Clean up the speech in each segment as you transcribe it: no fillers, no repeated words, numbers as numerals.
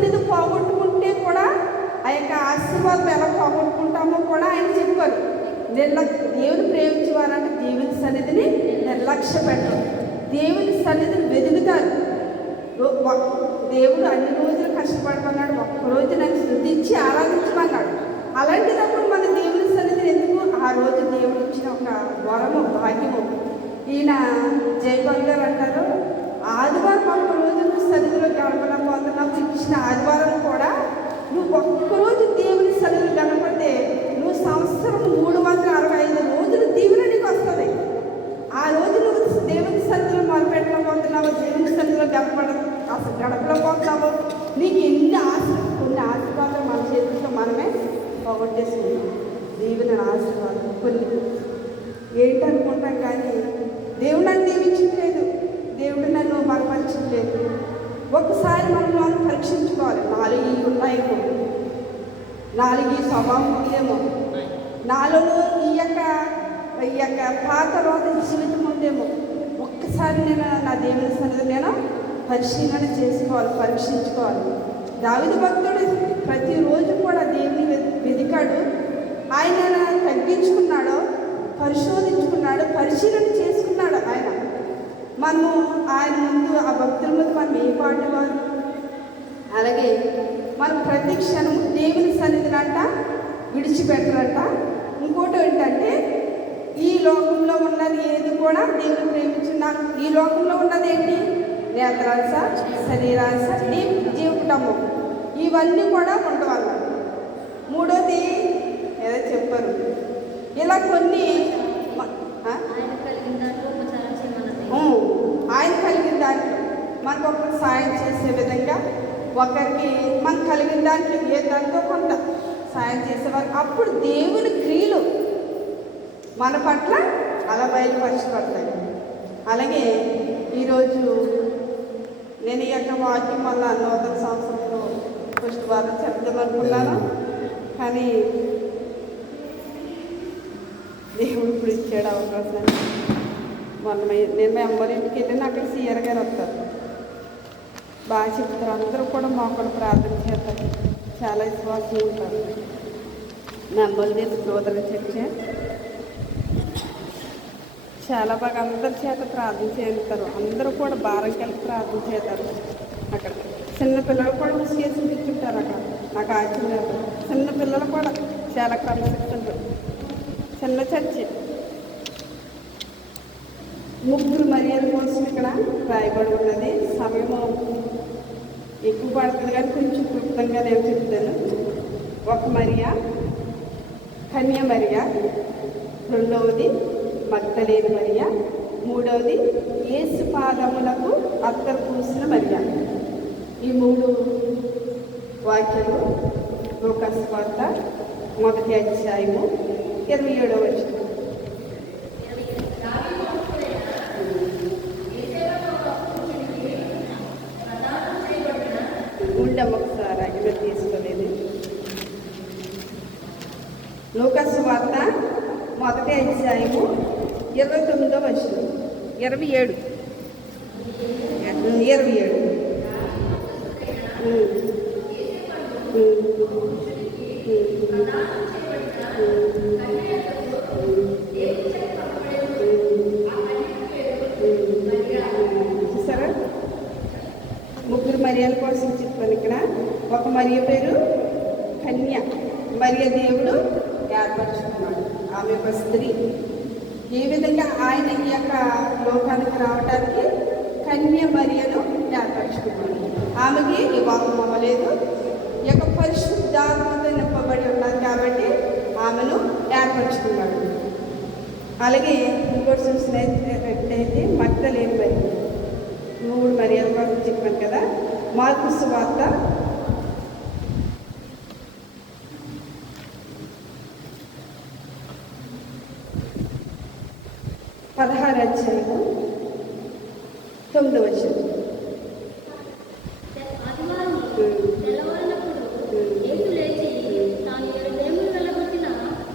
సన్నిధి పోగొట్టుకుంటే కూడా ఆ యొక్క ఆశీర్వాదం ఎలా పోగొట్టుకుంటామో కూడా ఆయన చెప్పారు. దేవుని ప్రేమించేవారంటే దేవుని సన్నిధిని నిర్లక్ష్య పెట్టరు, దేవుని సన్నిధిని వెతుకుతారు. దేవుడు అన్ని రోజులు కష్టపడమన్నాడు, ఒక్కరోజు నన్ను స్తుతించి ఆరాధించమన్నాడు. అలాంటిదప్పుడు మన దేవుని సన్నిధిని ఎందుకు? ఆ రోజు దేవుడు ఇచ్చిన ఒక వరము, భాగ్యము. ఈయన జయపాల్ గారు అంటారు, ఆదివారం ఒక్కరోజు నువ్వు సన్నిధిలో గడపలేకపోతున్నావు, ఇచ్చిన ఆదివారం కూడా నువ్వు ఒక్కరోజు దేవుని సన్నిధిలో గడపడితే నువ్వు సంవత్సరం 365 రోజులు దీవెన నీకు వస్తుంది. ఆ రోజు నువ్వు దేవుని సన్నిధిలో మొదలుపెట్టలేకపోతున్నావు, దేవుని సన్నిధిలో గడపలేకపోతున్నావు, నీకు కొన్ని ఆశీర్వాదాలు మన చేతులతో మనమే పోగొట్టేసుకున్నాం. దీవెన ఆశీర్వాదం కొన్ని ఏంటనుకుంటాం, కానీ దేవుడు నన్ను దీవించట్లేదు, దేవుడు నన్ను బలపరచట్లేదు. ఒక్కసారి మనం పరీక్షించుకోవాలి. 4 ఉన్నాయేమో, 4 స్వభావం ఉందేమో, నాలో ఈ యొక్క పాత రోత జీవితం ఉందేమో. ఒక్కసారి నేను నా దేవుని సన్నిధి నేను పరిశీలన చేసుకోవాలి, పరీక్షించుకోవాలి. దావీదు భక్తుడు ప్రతిరోజు కూడా దేవుని వెతికాడు. ఆయన తగ్గించుకున్నాడు, పరిశోధించుకున్నాడు, పరిశీలన చేసుకున్నాడు. మనము ఆయన ముందు, ఆ భక్తుల ముందు మనం ఏ పాటు వారు. అలాగే మనం ప్రతి క్షణం దేవుని సన్నిధినంట విడిచిపెట్టరంట. ఇంకోటి ఏంటంటే, ఈ లోకంలో ఉన్నది ఏది కూడా దేవుని ప్రేమించిన, ఈ లోకంలో ఉన్నది ఏంటి? నేత్రాశ, శరీరాశ, జీవితము, ఇవన్నీ కూడా ఉండవాలి. మూడోది ఏదో చెప్పారు, ఇలా కొన్ని ఆయన కలిగిన దాంట్లో మనకు ఒకరికి సాయం చేసే విధంగా, ఒకరికి మనకు కలిగిన దాంట్లో ఏ దాంతో కొంత సాయం చేసేవారు. అప్పుడు దేవుని క్రియలు మన పట్ల అలా బయలుపరచబడతాయి. అలాగే ఈరోజు నేను ఈ యొక్క వాక్యం వల్ల నూతన సంవత్సరంలో ఫస్ట్ వారం చెప్తామనుకున్నాను, కానీ దేవుడు ఇప్పుడు ఇచ్చాడు అవకాశాన్ని. మొన్న నేను మా అమ్మవారి ఇంటికి వెళ్ళిన అక్కడ సీఆర్ గారు వస్తారు, బాగా చెప్తారు. అందరూ కూడా మాకు ప్రార్థన చేస్తారు, చాలా విశ్వాసం ఉంటారు. మా అమ్మవారి దేశ సోదర చర్చ చాలా బాగా అందరి చేత ప్రార్థన చేస్తారు. అందరూ కూడా భారం కలిపి ప్రార్థన చేస్తారు. అక్కడ చిన్నపిల్లలు కూడా చేసి కూర్చుంటారు. అక్కడ నాకు ఆశ్చర్యం, చిన్నపిల్లలు కూడా చాలా క్రమశిక్షణలు. చిన్న చర్చి 3 మరియల కోసం ఇక్కడ రాయబడి ఉన్నది. సమయం ఎక్కువ పడుతుంది కానీ కొంచెం క్లుప్తంగా నేను చెప్తాను. 1 మరియా, కన్య మరియా, 2వది మగ్దలేని మరియా, 3వది యేసు పాదములకు అత్తరు పూసిన మరియా. ఈ 3 వాక్యాలు లూకాసు వార్త 1వ అధ్యాయము 27వ వచనం. ఒకసారి అగిన తీసుకోలేదు. లూకాసు వార్త 1వ అధ్యాయము 29వ వచనం, 27. చూసారా, 3 మరియల కోసం చెప్పాను ఇక్కడ. 1 మరియ పేరు కన్య. మరియ దేవుడు ఏర్పరచుకున్నాడు. ఆమె ఒక స్త్రీ. ఏ విధంగా ఆయన ఈ యొక్క లోకానికి రావడానికి కన్య మరియను ఏర్పరచుకున్నాడు. ఆమెకి వివాహం అవ్వలేదు, ఈ యొక్క పరిశుద్ధాత్మతో నింపబడి ఉన్నారు కాబట్టి ఆమెను ఏర్పరచుకున్నాడు. అలాగే ఇంకోటి చూసినట్లయితే మగ్దలేని మరి 3 మరియల కోసం చెప్పాను కదా. మార్కు సువార్త 16వ అధ్యాయము 9వ వచనం.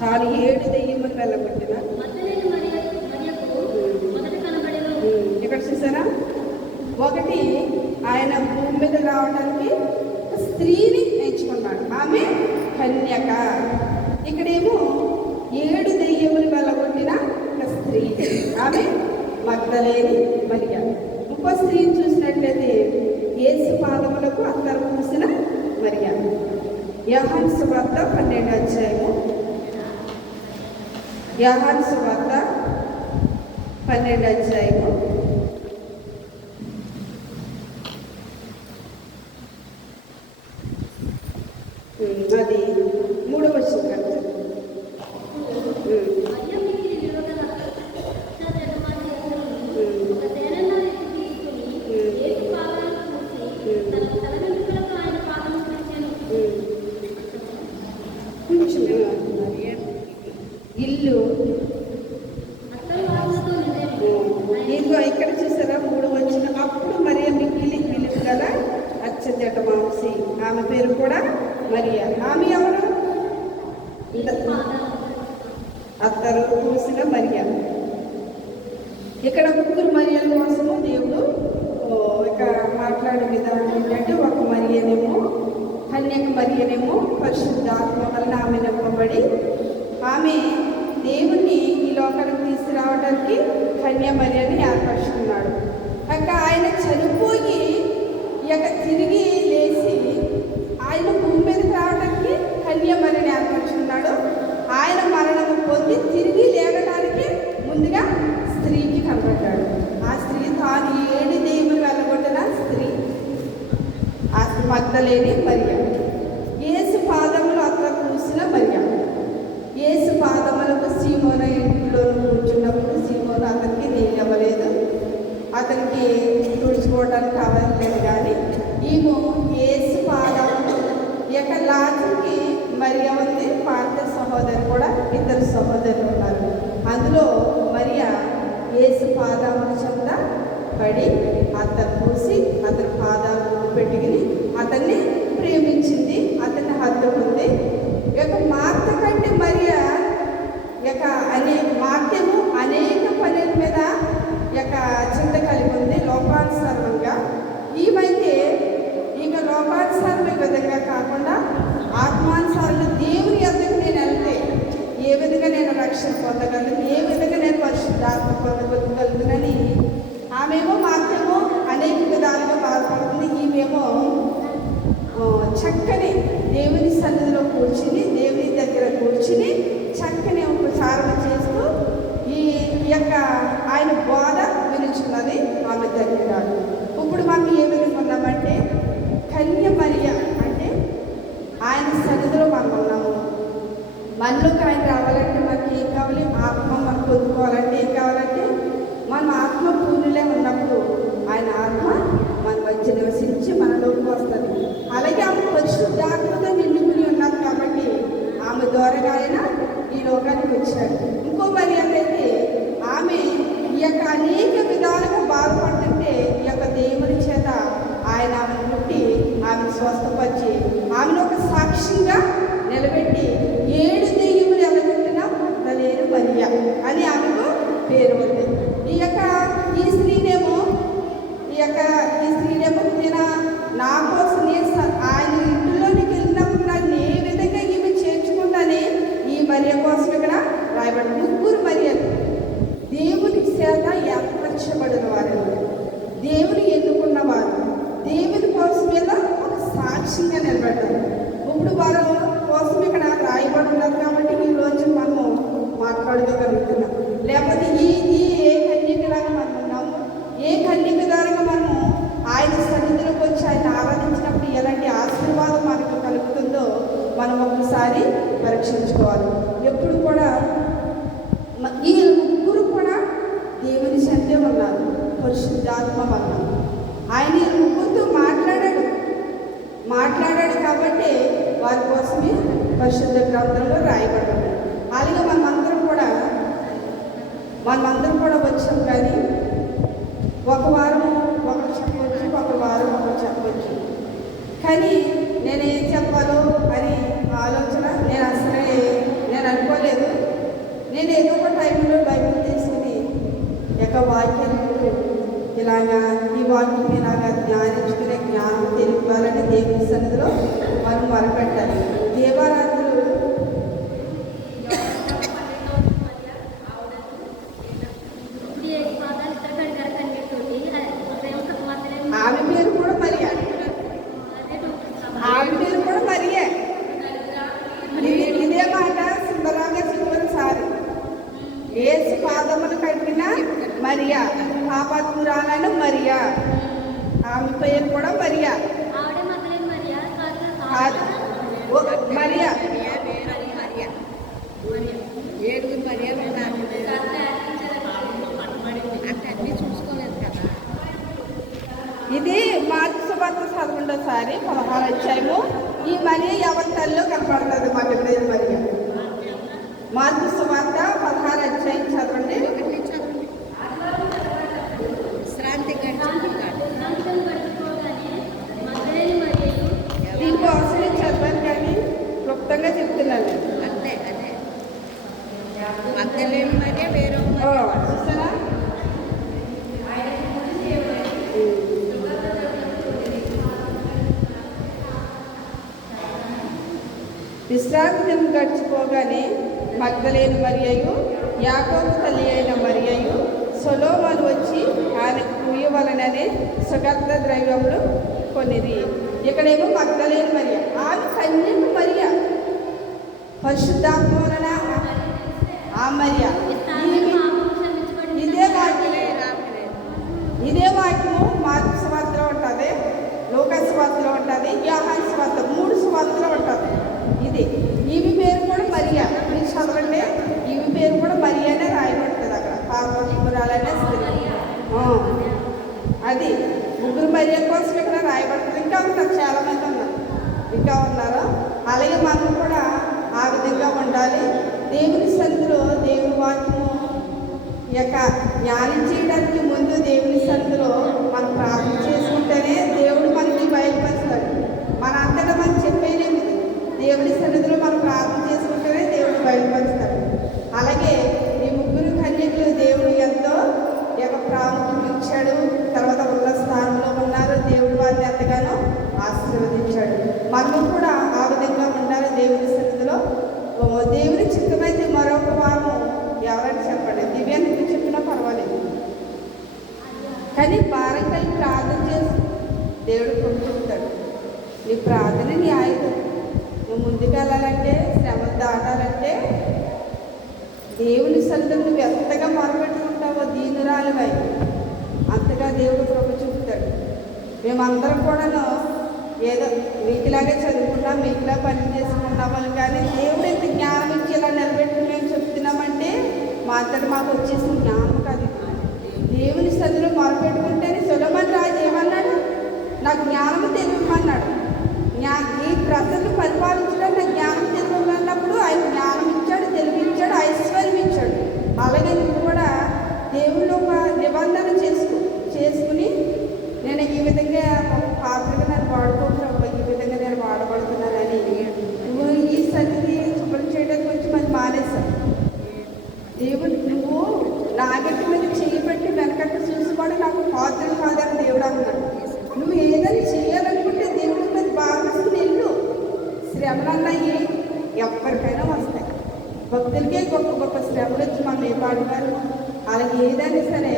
తాను 7 దెయ్యములు వెళ్ళగొట్టిన ఇక్కడ చూసారా, ఒకటి ఆయన భూమి మీద రావడానికి స్త్రీని ఎంచుకున్నాడు. ఆమె కన్యక. ఇక్కడేమో 7 దెయ్యములు వెళ్ళగొట్టిన ఒక స్త్రీ, ఆమె మగ్దలేని మరియ. ఇంకో స్త్రీని చూసినట్లయితే యేసు పాదములకు అత్తరు పూసిన మరియ. యోహాను సువార్త 12వ అధ్యాయము. యోహాను సువార్త 12వ అధ్యాయము. అది 3వ వచనం. ఇల్లు ఇంకో ఇక్కడ చూసారా 3వ వచనం. అప్పుడు మరియ మిక్కిలి పిలుపు గల అచ్చజట మాంసి. ఆమె పేరు కూడా మరియా. ఆమె ఎవరు? అత్తరు పూసిన మరియా. ఇక్కడ 3 మరియల కోసము దేవుడు ఇక మాట్లాడే విధానం ఏంటంటే, ఒక మరియనేమో కన్యక మరియనేమో పరిశుద్ధాత్మ వలన ఆమె నింపబడి ఆమె దేవుణ్ణి ఈ లోకానికి తీసుకురావడానికి కన్య మరియని ఏర్పరుచుకున్నాడు. ఇక ఆయన చనిపోయి ఇక తిరిగి లేచి ఆయన భూమి మీదకి రావడానికి కన్య మరియని ఏర్పరుచుకున్నాడు. ఆయన మరణము పొంది తిరిగి లేవడానికి ముందుగా స్త్రీకి కనబడ్డాడు. ఆ స్త్రీ తాను 7 దెయ్యములు వెళ్ళగొట్టిన స్త్రీ, ఆ మగ్దలేని మరియ. యేసు పాదములు అత్తరు పూసిన మరియ. యేసు పాదములకు సీమోను ఇంట్లో కూర్చున్నప్పుడు సీమోను అతనికి నీళ్ళు ఇవ్వలేదు, అతనికి తుడుచుకోవడానికి కావలేదు. కానీ ఈమె యేసు పాదములు ఇక లాజరుకి మరియ ఉంది, పాత సహోదరు కూడా 2 సహోదరులు ఉన్నారు. అందులో మరియ యేసు పాదముల చెంత పడి అతను పూసి అతని పాదాలు పెట్టుకుని అతన్ని ప్రేమించింది, అతన్ని హత్తుకుంది. ఇక మార్త కంటే మరియ ఇక మార్తేమో అనేక పనుల మీద ఇక చింత కలిగి ఉంది లోకానుసారంగా. ఈమైతే ఇక లోకానుసారమైన విధంగా కాకుండా ఆత్మానుసారంగా దేవుని యొద్దకు నేను వెళ్తే ఏ విధంగా నేను రక్షణ పొందగలను, ఏ విధంగా నేను పరిశుద్ధాత్మ పొందగలుగుతానని ఆమెమో మార్తేమో అనేక విధాలుగా బాధపడుతుంది. ఈమెమో చక్కని దేవుని సన్నిధిలో కూర్చుని దేవుని దగ్గర కూర్చుని చక్కని ఉపచారం చేస్తూ ఈ యొక్క ఆయన బోధ వినిచున్నది ఆమె దగ్గర. ఇప్పుడు మనం ఏ విధంగా ఉన్నామంటే కన్య మరియ అంటే ఆయన సన్నిధిలో మనం ఉన్నాము. మనలోకి ఆయన రావాలంటే మనకి ఏం కావాలి? ఆత్మ మనం పొందుకోవాలంటే ఏం కావాలంటే మనం ఆత్మ పూర్ణులే ఉన్నప్పుడు ఆయన ఆత్మ మన మధ్య నివసించి మనలోకి వస్తుంది. అలాగే ఆమె పరిశుద్ధాత్మతో నిండుకుని ఉన్నారు కాబట్టి ఆమె ద్వారా ఆయన ఈ లోకానికి వచ్చాడు. ఇంకో మరి అయితే ఆమె ఈ యొక్క అనేక విధాలుగా బాధపడుతుంటే ఈ యొక్క దేవుని చేత ఆయన ఆమెను ముట్టి ఆమెను స్వస్థపరిచి ఆమెను ఒక సాక్ష్యంగా నిలబెట్టి 7 దెయ్యములు ఎలగొట్టిన మగ్దలేని మరియ అని ఆమెకు పేరు ఉంది. ఈ స్త్రీనేమో నా కోసం ఆయన ఇంటిలోనికి వెళ్ళినప్పుడు నన్ను ఏ విధంగా ఈమె చేర్చుకుంటానే ఈ మరియ కోసం ఇక్కడ రాయబడి 3 మరియలు దేవుని చేత ఏర్పరచబడిన వారు, దేవుని ఎన్నుకున్నవారు, దేవుని కోసం మీద ఒక సాక్ష్యంగా నిలబడ్డారు. ఇప్పుడు వారు కోసం ఇక్కడ రాయబడి ఉన్నారు కాబట్టి ఈ రోజు మనము మాట్లాడగలుగుతున్నాం. లేకపోతే ఏ కన్యకలాగా మనం ఉన్నాము, ఏ కన్యక ద్వారా మనము ఆయన సన్నిధిలోకి వచ్చి ఆయన ఆరాధించినప్పుడు ఎలాంటి ఆశీర్వాదం మనకు కలుగుతుందో మనం ఒకసారి పరీక్షించుకోవాలి. ఎప్పుడు కూడా ఈ 3 కూడా దేవుని చెందే ఉన్నారు, పరిశుద్ధాత్మ వల్ల. ఆయన ఈ 3తో మాట్లాడాడు కాబట్టి వారి కోసమే పరిశుద్ధ గ్రంథంలో రాయబడ్డాడు. అలాగే మనమందరం కూడా వచ్చాం. కానీ ఒక వారం ఒకరు చెప్పవచ్చు, ఒక వారం ఒకరు చెప్పవచ్చు. కానీ నేనేం చెప్పాలో అని ఆలోచన నేను అనుకోలేదు. నేను ఏదో ఒక టైంలో బైబిల్ తీసుకుని వాక్యాలు ఇలాగా ఈ వాక్యం ఇలాగా ధ్యానించుకునే జ్ఞానం తెలియాలని దేవుని సన్నిధిలో మనం మొరపెట్టాలి. దేవారాత్రులు ఆమె పేరు కూడా మరియా. ఆమె పేరు కూడా మరియే. ఇదే మాట సుందరంగా చెప్పిన సారి ఏసు పాదములు కట్టిన మరియా, పాపాత్మురాలైన మరియా. ఆమె పేరు కూడా మరియా. మరియా ఏడుగురు మర్యాద చూసుకోలేదు కదా. ఇది మార్క్స్ సువార్త 11వ 16 అధ్యాయము. ఈ మరియా ఎవరి తల్లిలో కనపడుతుంది? మగధలేని మరియా. మార్క్స్ సువార్త 16 అధ్యాయం చదవండి. శ్రాంతి దీనికోసం నేను చదవను కానీ క్లుప్తంగా చెప్తున్నాను. అంతే అదే మగధలేని మరియా వేరే చూసారా? విశ్రాంతి దినం గడిచిపోగానే మగ్దలేని మరియయు, యాకోబు తల్లి అయిన మరియయు, సొలొమోను వచ్చి ఆయనకు పూయవలననే సుగంధ ద్రవ్యములు కొనిది. ఇక్కడేమో మగ్దలేని మరియ, ఆమె కన్యక మరియ, పరిశుద్ధాత్మ వలన ఆ మరియ. ఇదే వాక్యము మార్కు సువార్తలో ఉంటుంది, లూకా సువార్తలో ఉంటుంది, యోహాను సువార్త 3 సువార్తలో ఉంటుంది. ఇది ఈమె పేరు కూడా మరియా. మీరు చదవండి, ఈమె పేరు కూడా మరియానే రాయబడుతుంది అక్కడ. పార్వతీపురాలనే స్త్రీ. అది ముగ్గురు మరియా కోసం ఇక్కడ రాయబడుతుంది. ఇంకా ఉంటారు, చాలామంది ఉన్నారు, ఇంకా ఉన్నారు. అలాగే మనం కూడా ఆ విధంగా ఉండాలి. దేవుని సన్నిధిలో దేవుని వాక్యము యొక్క జ్ఞానం చేయడానికి ముందు దేవుని సన్నిధిలో మనం ప్రార్థన చేసుకుంటేనే దేవుడు మనకి బయలుపరుస్తాడు. మన అంతటా మనం చెప్పేదేమి, దేవుని సన్నిధిలో మనం ప్రార్థన చేసుకుంటేనే దేవుడు బయలుపరుస్తాడు. అలాగే ఈ ముగ్గురు కన్యకులు దేవుడు ఎంతో ప్రాముఖ్యం ఇచ్చాడు. తర్వాత ఉన్న స్థానంలో ఉన్నారు. దేవుడు వారిని ఎంతగానో ఆశీర్వదించాడు. మనం కూడా ఆ విధంగా ఉండాలి దేవుని సన్నిధిలో. దేవుని చిత్తమైతే మరొక వారము ఎవరైనా చెప్పండి, దివ్యానికి చెప్పినా పర్వాలేదు, కానీ భారం కలిగి ప్రార్థన చేసి దేవుడు కొడుకు చెప్తాడు. నీ ప్రార్థన నీ ఆయుధం. నువ్వు ముందుకు వెళ్ళాలంటే, శ్రమలు దాటాలంటే దేవుని సన్నిధిలో నువ్వు ఎంతగా మొరపెట్టుకుంటావో దీనురాలివై అంతగా దేవుడు కృప చూపుతాడు. మేమందరం కూడాను ఏదో మీకులాగే చదువుకున్నాం, మీకులా పని చేసుకున్నామని, కానీ దేవుడు ఎంత జ్ఞానం ఇచ్చి ఇలా నిలబెట్టి మేము చెప్తున్నామంటే మా అంతటి మాకు వచ్చేసిన జ్ఞానం కాదు. దేవుని సన్నిధిలో మొరపెట్టుకుంటేనే సొలొమోను రాజు ఏమన్నాడు? నాకు జ్ఞానము తెలియమన్నాడు. ఈ ప్రజలను పరిపాలించడానికి నాకు జ్ఞానం తెలియమన్నప్పుడు ఆయన జ్ఞానం ఇచ్చాడు, తెలివిచ్చాడు, ఐశ్వర్యం ఇచ్చాడు. అలాగే నువ్వు కూడా దేవుళ్ళు ఒక నిబంధన చేసుకుని నేను ఈ విధంగా పాత్రగా నన్ను వాడుకోవచ్చు, ఈ విధంగా నేను వాడబడుతున్నానని నువ్వు ఈ సన్నిధి శుభ్రం చేయడానికి వచ్చి మరి మానేశావు. దేవుడు నువ్వు నాగట్టి మీద చేయబట్టి వెనకట్టు చూసుకోవడం నాకు పాత్రలు కాదని దేవుడు అన్నాడు. నువ్వు ఏదైనా చేయాలనుకుంటే దేవుడి మీద భావిస్తున్న ఇల్లు శ్రమలన్నాయి ఎవరికైనా వస్తాయి. భక్తులకే గొప్ప గొప్ప శ్రమలు వచ్చి మనం ఏ పాడుతారు. అలాగే ఏదైనా సరే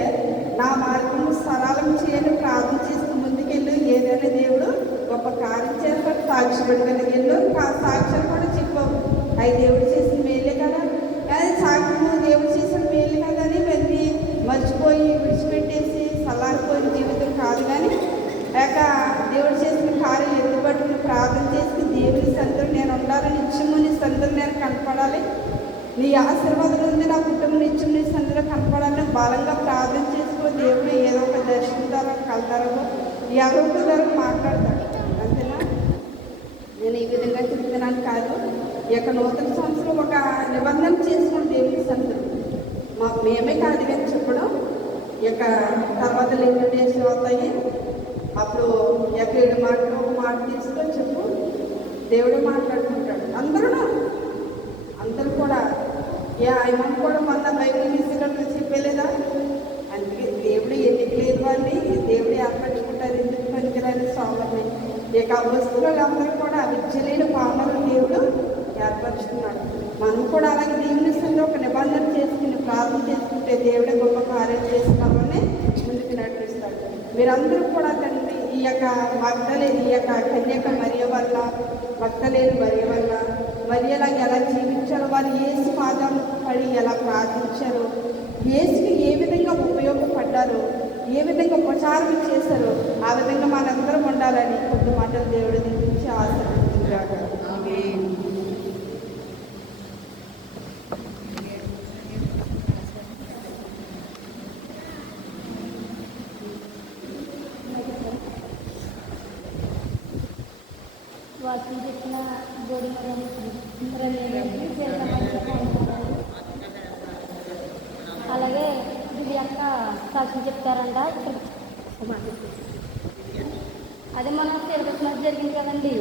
నా మార్గము సరళం చేయని ప్రార్థన చేస్తూ ముందుకెళ్ళు. ఏదైనా దేవుడు గొప్ప కార్యం చేస్తాడు. సాక్షి పెడతాను, ఎన్నో సాక్ష్యాలు కూడా చెప్పావు. అవి దేవుడు చేసిన మేలే కదా, కానీ సాక్ష్యము దేవుడు చేసిన మేలు కదా అని వెళ్ళి మర్చిపోయి విడిచిపెట్టేసి సల్లారిపోయిన జీవితం కాదు. కానీ లేక దేవుడు చేసిన కార్యం ఎత్తుపట్టుకుని ప్రార్థన చేసి దేవుని సన్నిధిలో నేను ఉండాలి, నిత్యము నీ సన్నిధిలో నేను కనపడాలి, నీ ఆశీర్వాదం ఉంది నా కుటుంబం నిత్యం నీ సన్నిధిలో కనపడాలని బలంగా ప్రార్థన చేసుకో. దేవుడు ఏదో ఒక దర్శనం ద్వారా కలతారో ఎవరో ద్వారా మాట్లాడతాడు. అంతేనా? నేను ఈ విధంగా చెప్తున్నాను కాదు. ఈ యొక్క నూతన సంవత్సరం ఒక నిబంధన చేసుకుని దేవుని సన్నిధిలో మేమే కాదు కానీ చెప్పడం. ఈ యొక్క తర్వాత లింగ డేస్ అవుతాయి. అప్పుడు యొక్క 7 మాటలు ఒక మాట తీసుకొని చెప్పు, దేవుడే మాట్లాడుకుంటాడు. అందరూ కూడా ఆయన కూడా మొన్న బైబిల్ తీసుకుంటూ చెప్పలేదా? అందుకే దేవుడు ఎన్నిక లేదు వారిని దేవుడు ఏర్పరచుకుంటారు. ఎందుకు పనికిరాని సోమరిని ఇక వస్తువులందరూ కూడా విద్యలేని పామరు దేవుడు ఏర్పరుచుకున్నాడు. మనం కూడా అలాగే దేవుని సన్నిధిలో ఒక నిబంధన చేసుకుని ప్రార్థన చేసుకుంటే దేవుడే గొప్ప కార్యం చేస్తున్నామని ముందుకు నడిపిస్తాడు. మీరందరూ కూడా తండ్రి ఈ యొక్క కన్యక మరియ వల్ల భక్తలేని మరియ వల్ల మరియలాగా ఎలా జీవించారో, వారు యేసు పాదాలు పడి ఎలా ప్రార్థించారో, యేసుకి ఏ విధంగా ఉపయోగపడ్డారో, ఏ విధంగా ప్రచారం చేశారో ఆ విధంగా మనందరం ఉండాలని కొద్ది మాటలు దేవుడు దీవించి ఆశీర్వదించుగాక. వాక్యం చెప్పిన గోధుమ అలాగే ఇది యొక్క సాక్ష్యం చెప్తారంట. అదే మనం సిలబస్ జరిగింది కదండి,